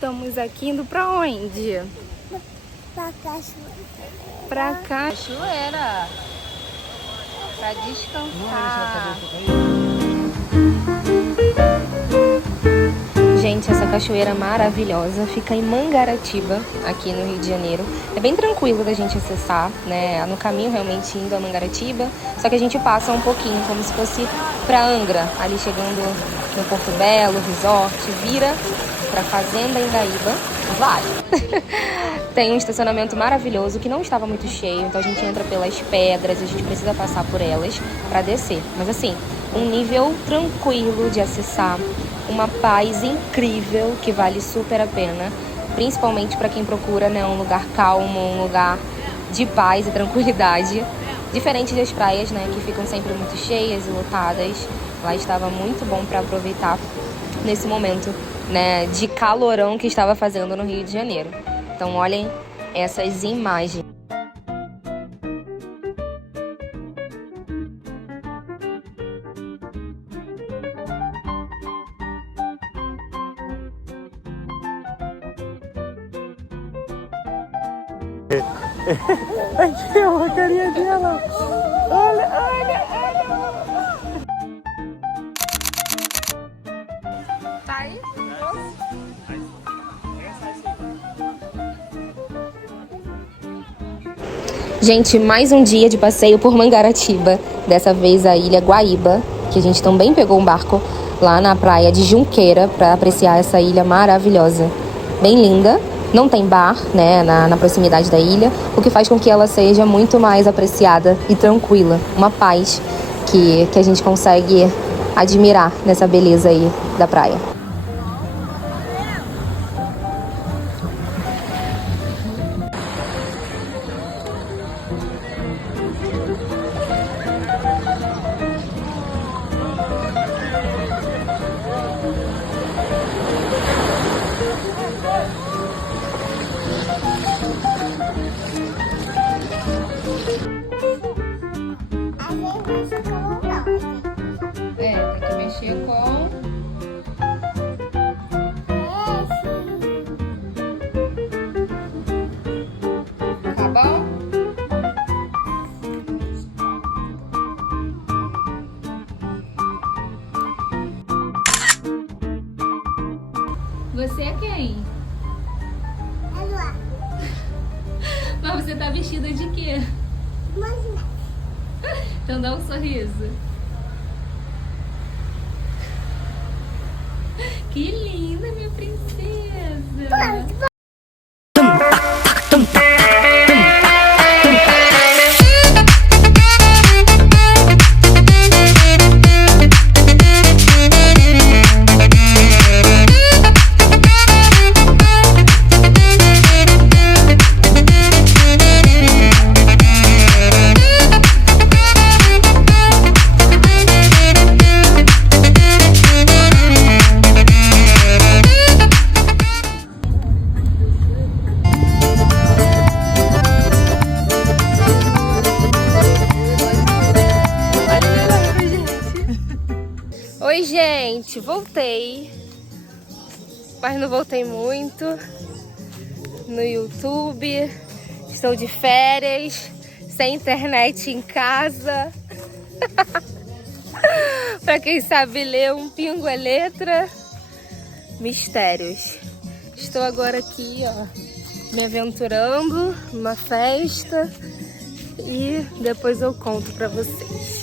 estamos aqui indo pra onde? Pra cachoeira. Pra cachoeira. Pra descansar. Gente, essa cachoeira maravilhosa fica em Mangaratiba, aqui no Rio de Janeiro. É bem tranquilo da gente acessar, né? No caminho realmente indo a Mangaratiba, só que a gente passa um pouquinho, como se fosse pra Angra, ali chegando no Porto Belo, resort, vira pra Fazenda Engaíba, vai! Tem um estacionamento maravilhoso que não estava muito cheio, então a gente entra pelas pedras, a gente precisa passar por elas pra descer. Mas assim, um nível tranquilo de acessar, uma paz incrível que vale super a pena, principalmente para quem procura, né, um lugar calmo, um lugar de paz e tranquilidade, diferente das praias, né, que ficam sempre muito cheias e lotadas. Lá estava muito bom para aproveitar nesse momento, né, de calorão que estava fazendo no Rio de Janeiro. Então olhem essas imagens. Aqui, ó, a carinha dela. Olha, olha, olha. Tá aí? Gente, mais um dia de passeio por Mangaratiba. Dessa vez a ilha Guaíba, que a gente também pegou um barco lá na praia de Junqueira para apreciar essa ilha maravilhosa. Bem linda. Não tem bar, né, na proximidade da ilha, o que faz com que ela seja muito mais apreciada e tranquila. Uma paz que a gente consegue admirar nessa beleza aí da praia. Tem que mexer com... Tá bom? Você é quem? Mas você tá vestida de quê? Então dá um sorriso. Que linda, minha princesa! Oi, gente, voltei, mas não voltei muito no YouTube. Estou de férias, sem internet em casa. Pra quem sabe ler um pingo é letra. Mistérios. Estou agora aqui, ó, me aventurando numa festa e depois eu conto pra vocês.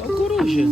Ó, coruja.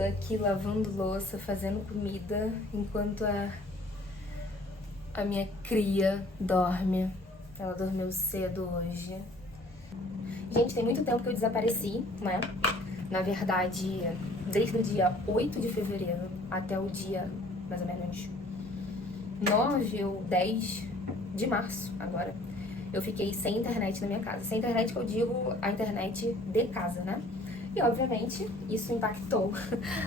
Tô aqui lavando louça, fazendo comida, enquanto a minha cria dorme. Ela dormiu cedo hoje. Gente, tem muito tempo que eu desapareci, né? Na verdade, desde o dia 8 de fevereiro até o dia, mais ou menos, 9 ou 10 de março, agora, eu fiquei sem internet na minha casa. Sem internet que eu digo a internet de casa, né? E, obviamente, isso impactou,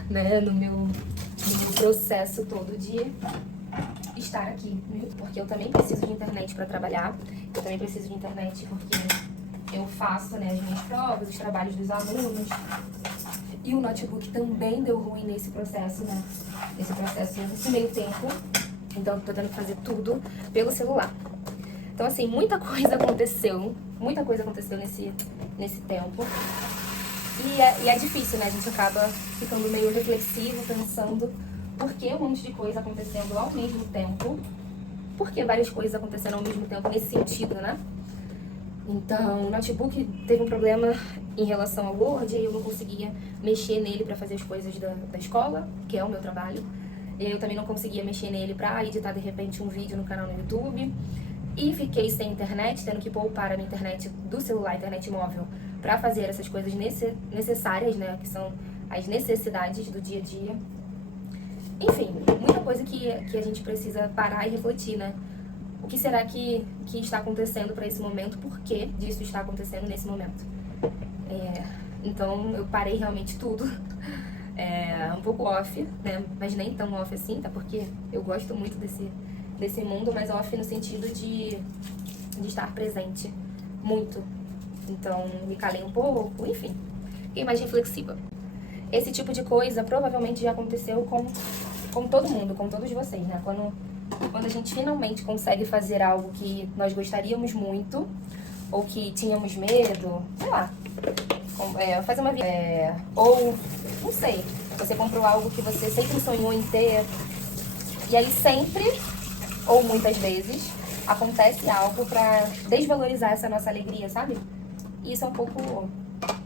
né, no meu processo todo de estar aqui, né? Porque eu também preciso de internet para trabalhar, eu também preciso de internet porque eu faço, né, as minhas provas, os trabalhos dos alunos, e o notebook também deu ruim nesse processo, né, nesse meio tempo, então eu tô tendo que fazer tudo pelo celular. Então, assim, muita coisa aconteceu nesse tempo. E é difícil, né? A gente acaba ficando meio reflexivo, pensando por que um monte de coisa acontecendo ao mesmo tempo. Por que várias coisas aconteceram ao mesmo tempo nesse sentido, né? Então, o notebook teve um problema em relação ao Word, e eu não conseguia mexer nele para fazer as coisas da escola, que é o meu trabalho. Eu também não conseguia mexer nele para editar, de repente, um vídeo no canal no YouTube. E fiquei sem internet, tendo que poupar a minha internet do celular, internet móvel, para fazer essas coisas necessárias, né, que são as necessidades do dia a dia. Enfim, muita coisa que a gente precisa parar e refletir, né? O que será que está acontecendo para esse momento? Por que disso está acontecendo nesse momento? Então, eu parei realmente tudo. Um pouco off, né? Mas nem tão off assim, tá? Porque eu gosto muito desse mundo, mas off no sentido de estar presente. Muito. Então, me calei um pouco, enfim. Fiquei mais reflexiva. Esse tipo de coisa provavelmente já aconteceu com todo mundo, com todos vocês, né? Quando a gente finalmente consegue fazer algo que nós gostaríamos muito, ou que tínhamos medo, sei lá, fazer uma viagem, ou, não sei, você comprou algo que você sempre sonhou em ter, e aí sempre, ou muitas vezes, acontece algo pra desvalorizar essa nossa alegria, sabe? E isso é um pouco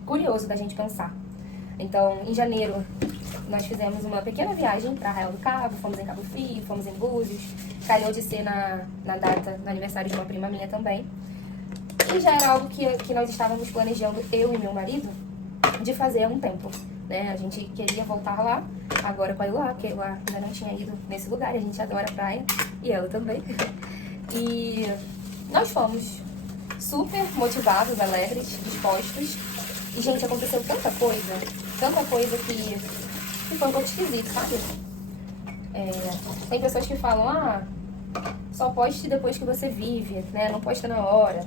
curioso da gente pensar. Então, em janeiro, nós fizemos uma pequena viagem para Arraial do Cabo, fomos em Cabo Frio, fomos em Búzios, calhou de ser na data do aniversário de uma prima minha também. E já era algo que nós estávamos planejando, eu e meu marido, de fazer há um tempo, né? A gente queria voltar lá, agora com a Ilá, porque a Ilá ainda não tinha ido nesse lugar, a gente adora a praia, e ela também. E nós fomos super motivados, alegres, dispostos. E, gente, aconteceu tanta coisa que foi um pouco esquisito, sabe? Tem pessoas que falam, só poste depois que você vive, né? Não posta na hora.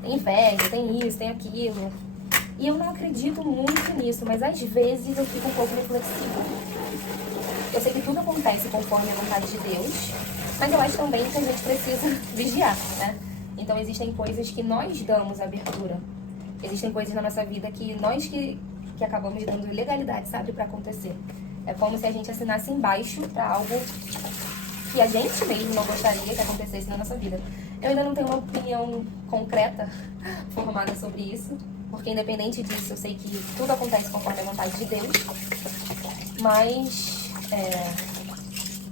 Tem inveja, tem isso, tem aquilo. E eu não acredito muito nisso, mas às vezes eu fico um pouco reflexiva. Eu sei que tudo acontece conforme a vontade de Deus, mas eu acho também que a gente precisa vigiar, né? Então existem coisas que nós damos abertura. Existem coisas na nossa vida que nós que acabamos dando legalidade, sabe, pra acontecer. É como se a gente assinasse embaixo pra algo que a gente mesmo não gostaria que acontecesse na nossa vida. Eu ainda não tenho uma opinião concreta formada sobre isso, porque independente disso, eu sei que tudo acontece conforme a vontade de Deus, mas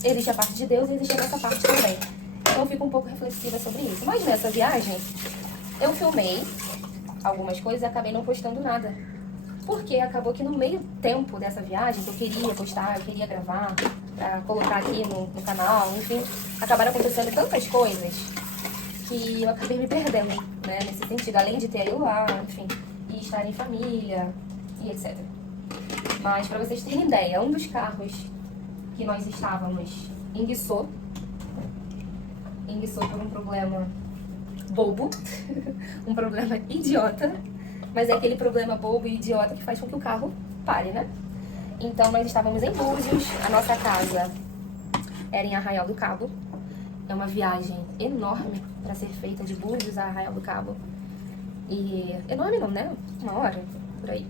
existe a parte de Deus e existe a nossa parte também. Então eu fico um pouco reflexiva sobre isso. Mas nessa viagem, eu filmei algumas coisas e acabei não postando nada. Porque acabou que no meio tempo dessa viagem, que eu queria postar, eu queria gravar, pra colocar aqui no canal, enfim, acabaram acontecendo tantas coisas que eu acabei me perdendo, né, nesse sentido. Além de ter eu lá, enfim, e estar em família, e etc. Mas pra vocês terem ideia, um dos carros que nós estávamos enguiçou por um problema bobo, um problema idiota, mas é aquele problema bobo e idiota que faz com que o carro pare, né? Então, nós estávamos em Búzios, a nossa casa era em Arraial do Cabo. É uma viagem enorme para ser feita de Búzios a Arraial do Cabo. E enorme não, né? 1 hora, por aí.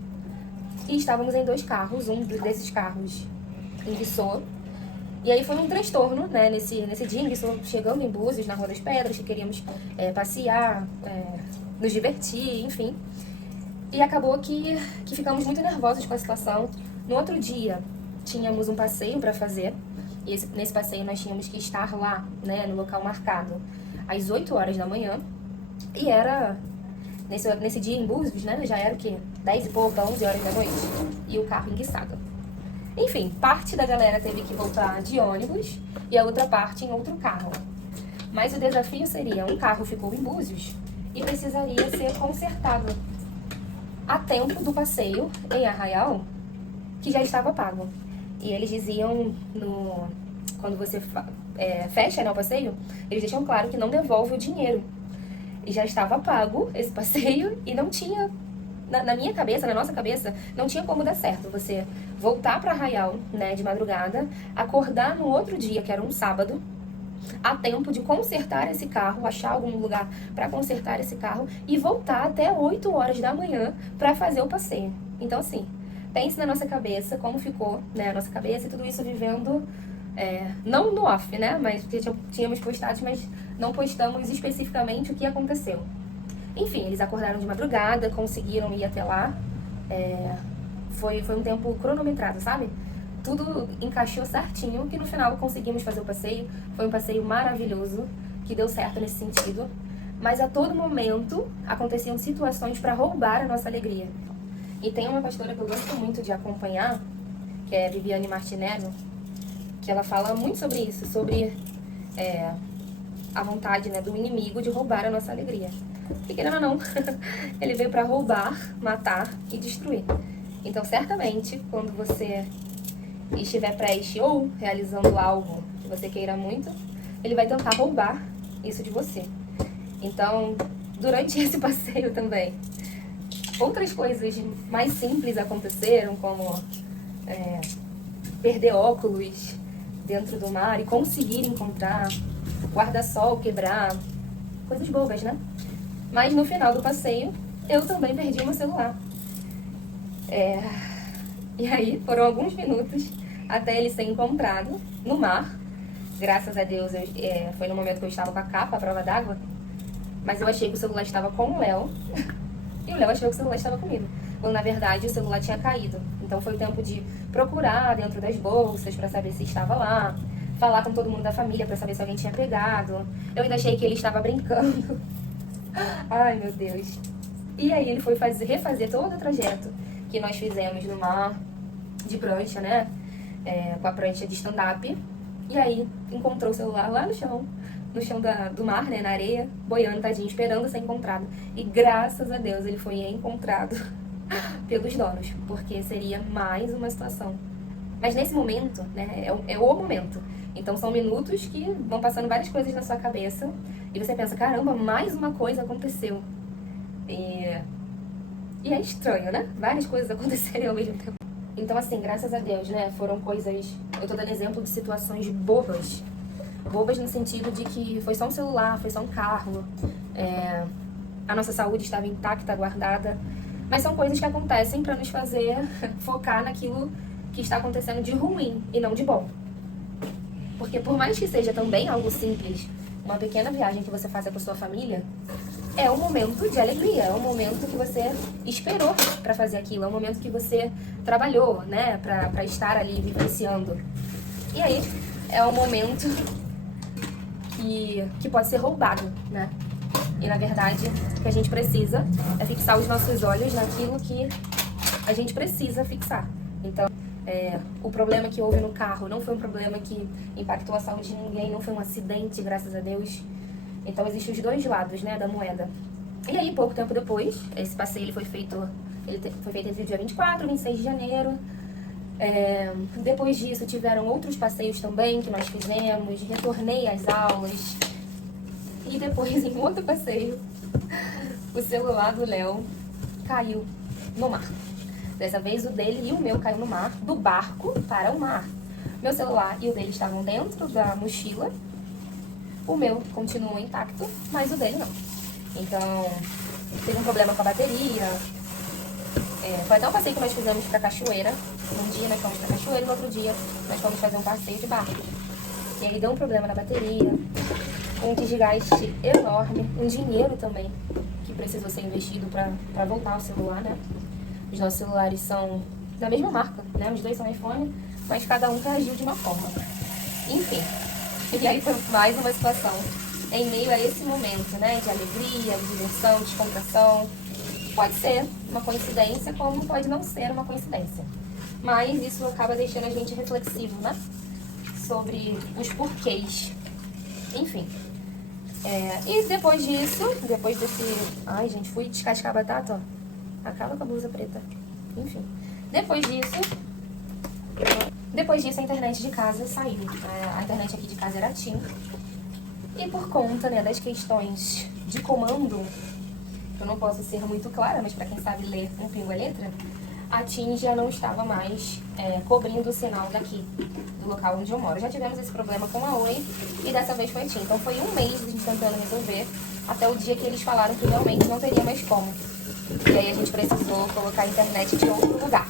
E estávamos em 2 carros, um desses carros enguiçou. E aí foi um transtorno, né, nesse dia, chegando em Búzios, na Rua das Pedras, que queríamos passear, nos divertir, enfim. E acabou que ficamos muito nervosos com a situação. No outro dia, tínhamos um passeio para fazer. E nesse passeio nós tínhamos que estar lá, né, no local marcado, às 8 horas da manhã. E era, nesse dia em Búzios, né, já era o quê? 10 e pouco, 11 horas da noite. E o carro enguiçado. Enfim, parte da galera teve que voltar de ônibus e a outra parte em outro carro. Mas o desafio seria, um carro ficou em Búzios e precisaria ser consertado a tempo do passeio em Arraial, que já estava pago. E eles diziam, quando você fecha, né, o passeio, eles deixam claro que não devolve o dinheiro. E já estava pago esse passeio e não tinha, na minha cabeça, na nossa cabeça, não tinha como dar certo. Você voltar para Arraial, né, de madrugada, acordar no outro dia, que era um sábado, a tempo de consertar esse carro, achar algum lugar para consertar esse carro e voltar até 8 horas da manhã para fazer o passeio. Então, assim, pense na nossa cabeça, como ficou, né, a nossa cabeça e tudo isso vivendo, não no off, né, mas porque tínhamos postado, mas não postamos especificamente o que aconteceu. Enfim, eles acordaram de madrugada, conseguiram ir até lá, foi um tempo cronometrado, sabe? Tudo encaixou certinho, que no final conseguimos fazer o passeio. Foi um passeio maravilhoso, que deu certo nesse sentido. Mas a todo momento aconteciam situações para roubar a nossa alegria. E tem uma pastora que eu gosto muito de acompanhar, que é Viviane Martinello, que ela fala muito sobre isso, sobre a vontade, né, do inimigo de roubar a nossa alegria. E querendo ou não, ele veio para roubar, matar e destruir. Então, certamente, quando você estiver prestes ou realizando algo que você queira muito, ele vai tentar roubar isso de você. Então, durante esse passeio também, outras coisas mais simples aconteceram, como perder óculos dentro do mar e conseguir encontrar, guarda-sol quebrar, coisas bobas, né? Mas no final do passeio, eu também perdi meu celular. E aí, foram alguns minutos até ele ser encontrado no mar. Graças a Deus, foi no momento que eu estava com a capa, a prova d'água. Mas eu achei que o celular estava com o Léo. E o Léo achou que o celular estava comigo. Quando, na verdade, o celular tinha caído. Então, foi o tempo de procurar dentro das bolsas para saber se estava lá. Falar com todo mundo da família para saber se alguém tinha pegado. Eu ainda achei que ele estava brincando. Ai, meu Deus. E aí, ele foi refazer todo o trajeto que nós fizemos no mar, de prancha, né? Com a prancha de stand-up. E aí, encontrou o celular lá no chão do mar, né? Na areia, boiando, tadinho, esperando ser encontrado. E graças a Deus ele foi encontrado pelos donos, porque seria mais uma situação. Mas nesse momento, né? É o momento. Então são minutos que vão passando várias coisas na sua cabeça. E você pensa, caramba, mais uma coisa aconteceu. E é estranho, né? Várias coisas acontecerem ao mesmo tempo. Então, assim, graças a Deus, né? Foram coisas... Eu tô dando exemplo de situações bobas. Bobas no sentido de que foi só um celular, foi só um carro. A nossa saúde estava intacta, guardada. Mas são coisas que acontecem pra nos fazer focar naquilo que está acontecendo de ruim e não de bom. Porque por mais que seja também algo simples, uma pequena viagem que você faça com a sua família, é um momento de alegria, é um momento que você esperou para fazer aquilo, é um momento que você trabalhou, né, para estar ali vivenciando. E aí é um momento que pode ser roubado, né? E na verdade o que a gente precisa é fixar os nossos olhos naquilo que a gente precisa fixar. Então, o problema que houve no carro não foi um problema que impactou a saúde de ninguém, não foi um acidente, graças a Deus. Então, existem os dois lados, né, da moeda. E aí, pouco tempo depois, esse passeio ele foi feito entre o dia 24 e 26 de janeiro. Depois disso, tiveram outros passeios também que nós fizemos, retornei às aulas. E depois, em outro passeio, o celular do Léo caiu no mar. Dessa vez, o dele e o meu caiu no mar, do barco para o mar. Meu celular e o dele estavam dentro da mochila. O meu continuou intacto, mas o dele não. Então, teve um problema com a bateria. Foi até um passeio que nós fizemos pra cachoeira. Um dia nós fomos pra cachoeira e no outro dia nós fomos fazer um passeio de barco. E aí deu um problema na bateria, um desgaste enorme, um dinheiro também que precisou ser investido pra voltar ao celular, né? Os nossos celulares são da mesma marca, né? Os dois são iPhone, mas cada um reagiu de uma forma. Enfim, e aí foi mais uma situação em meio a esse momento, né, de alegria, de diversão, descontração. Pode ser uma coincidência, como pode não ser uma coincidência. Mas isso acaba deixando a gente reflexivo, né, sobre os porquês. Enfim. E depois disso, depois desse... Ai, gente, fui descascar a batata, ó. Acaba com a blusa preta. Enfim. Depois disso, a internet de casa saiu. A internet aqui de casa era TIM. E por conta, né, das questões de comando, eu não posso ser muito clara, mas para quem sabe ler um pingo a letra, a TIM já não estava mais cobrindo o sinal daqui, do local onde eu moro. Já tivemos esse problema com a Oi e dessa vez foi a TIM. Então foi um mês a gente tentando resolver, até o dia que eles falaram que realmente não teria mais como. E aí a gente precisou colocar a internet de outro lugar.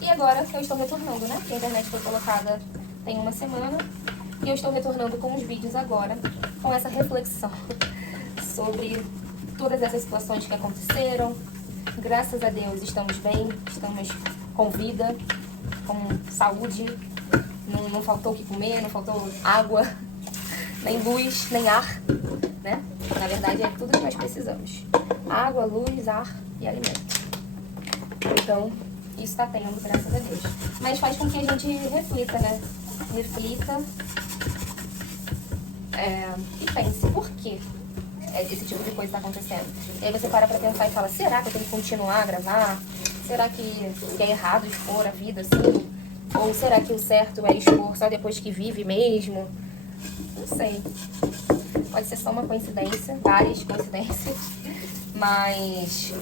E agora eu estou retornando, né? Porque a internet foi colocada tem uma semana. E eu estou retornando com os vídeos agora, com essa reflexão sobre todas essas situações que aconteceram. Graças a Deus estamos bem, estamos com vida, com saúde. Não faltou o que comer, não faltou água, nem luz, nem ar, né? Na verdade é tudo que nós precisamos. Água, luz, ar e alimento. Então, isso está tendo, graças a Deus. Mas faz com que a gente reflita, né? Reflita e pense, por que esse tipo de coisa está acontecendo? E aí você para pra pensar e fala, será que eu tenho que continuar a gravar? Será que é errado expor a vida assim? Ou será que o certo é expor só depois que vive mesmo? Não sei. Pode ser só uma coincidência, várias coincidências, mas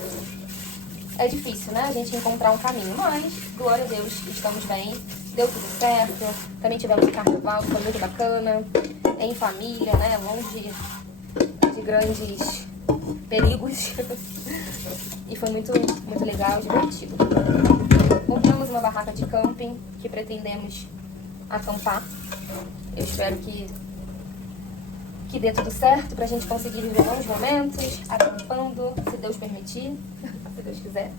é difícil, né? A gente encontrar um caminho. Mas, glória a Deus, estamos bem, deu tudo certo. Também tivemos o carnaval, foi muito bacana, em família, né? Longe de grandes perigos. E foi muito, muito legal, divertido. Compramos uma barraca de camping que pretendemos acampar. Eu espero que dê tudo certo pra gente conseguir viver bons momentos, acampando, se Deus permitir, se Deus quiser.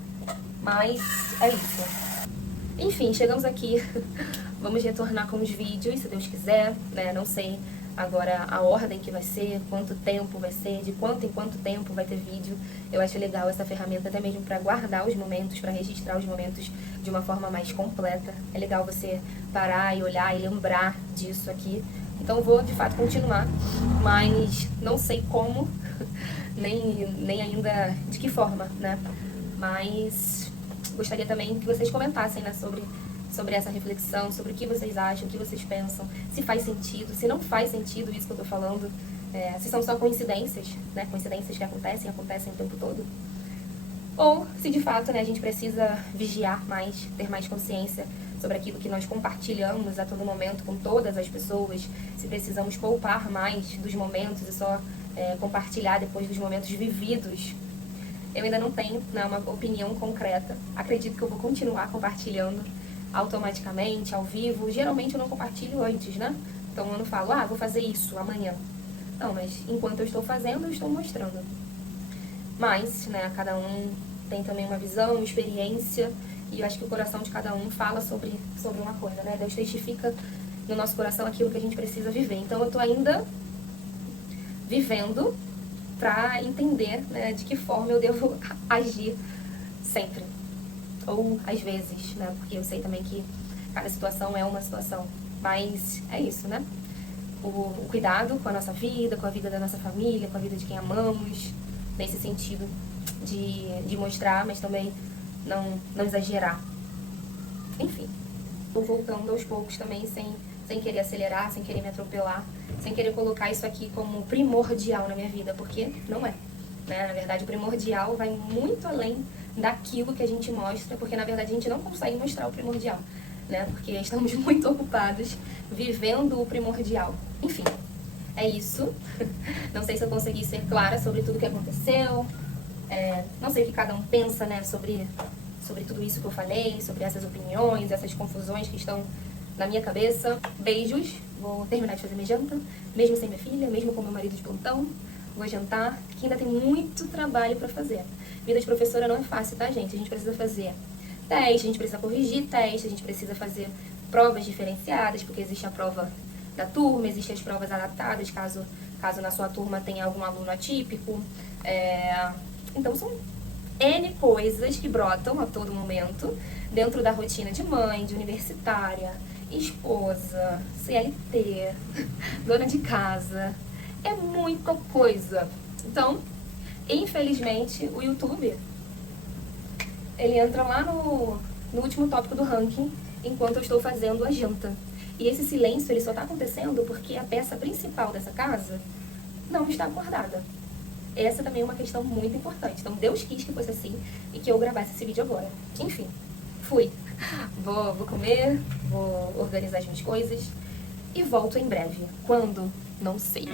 Mas é isso. Enfim, chegamos aqui. Vamos retornar com os vídeos, se Deus quiser, né? Não sei agora a ordem que vai ser, quanto tempo vai ser, de quanto em quanto tempo vai ter vídeo. Eu acho legal essa ferramenta até mesmo para guardar os momentos, para registrar os momentos de uma forma mais completa. É legal você parar e olhar e lembrar disso aqui. Então eu vou de fato continuar, mas não sei como, nem ainda de que forma, né? Mas gostaria também que vocês comentassem, né, sobre essa reflexão, sobre o que vocês acham, o que vocês pensam, se faz sentido, se não faz sentido isso que eu tô falando, se são só coincidências, né, coincidências que acontecem o tempo todo, ou se de fato, né, a gente precisa vigiar mais, ter mais consciência sobre aquilo que nós compartilhamos a todo momento com todas as pessoas, se precisamos poupar mais dos momentos e só compartilhar depois dos momentos vividos. Eu ainda não tenho, né, uma opinião concreta, acredito que eu vou continuar compartilhando automaticamente, ao vivo. Geralmente eu não compartilho antes, né? Então eu não falo, vou fazer isso amanhã. Não, mas enquanto eu estou fazendo, eu estou mostrando. Mas, né, cada um tem também uma visão, uma experiência, e eu acho que o coração de cada um fala sobre uma coisa, né? Deus testifica no nosso coração aquilo que a gente precisa viver. Então eu tô ainda vivendo pra entender, né, de que forma eu devo agir sempre. Ou às vezes, né? Porque eu sei também que cada situação é uma situação. Mas é isso, né? O cuidado com a nossa vida, com a vida da nossa família, com a vida de quem amamos, nesse sentido de mostrar, mas também não exagerar. Enfim, tô voltando aos poucos também, sem querer acelerar, sem querer me atropelar, sem querer colocar isso aqui como primordial na minha vida, porque não é. Né? Na verdade, o primordial vai muito além daquilo que a gente mostra, porque na verdade a gente não consegue mostrar o primordial, né? Porque estamos muito ocupados vivendo o primordial. Enfim, é isso. Não sei se eu consegui ser clara sobre tudo que aconteceu. Não sei o que cada um pensa, né, sobre tudo isso que eu falei, sobre essas opiniões, essas confusões que estão na minha cabeça. Beijos. Vou terminar de fazer minha janta, mesmo sem minha filha, mesmo com meu marido de plantão. Vou jantar, que ainda tem muito trabalho pra fazer. Vida de professora não é fácil, tá, gente? A gente precisa fazer teste, a gente precisa corrigir teste, a gente precisa fazer provas diferenciadas, porque existe a prova da turma, existem as provas adaptadas, caso na sua turma tenha algum aluno atípico. Então são N coisas que brotam a todo momento dentro da rotina de mãe, de universitária, esposa, CLT, dona de casa. É muita coisa. Então, infelizmente, o YouTube, ele entra lá no último tópico do ranking enquanto eu estou fazendo a janta. E esse silêncio, ele só está acontecendo porque a peça principal dessa casa não está acordada. Essa também é uma questão muito importante. Então, Deus quis que fosse assim e que eu gravasse esse vídeo agora. Enfim, fui. Vou comer, vou organizar as minhas coisas e volto em breve. Quando? Não sei.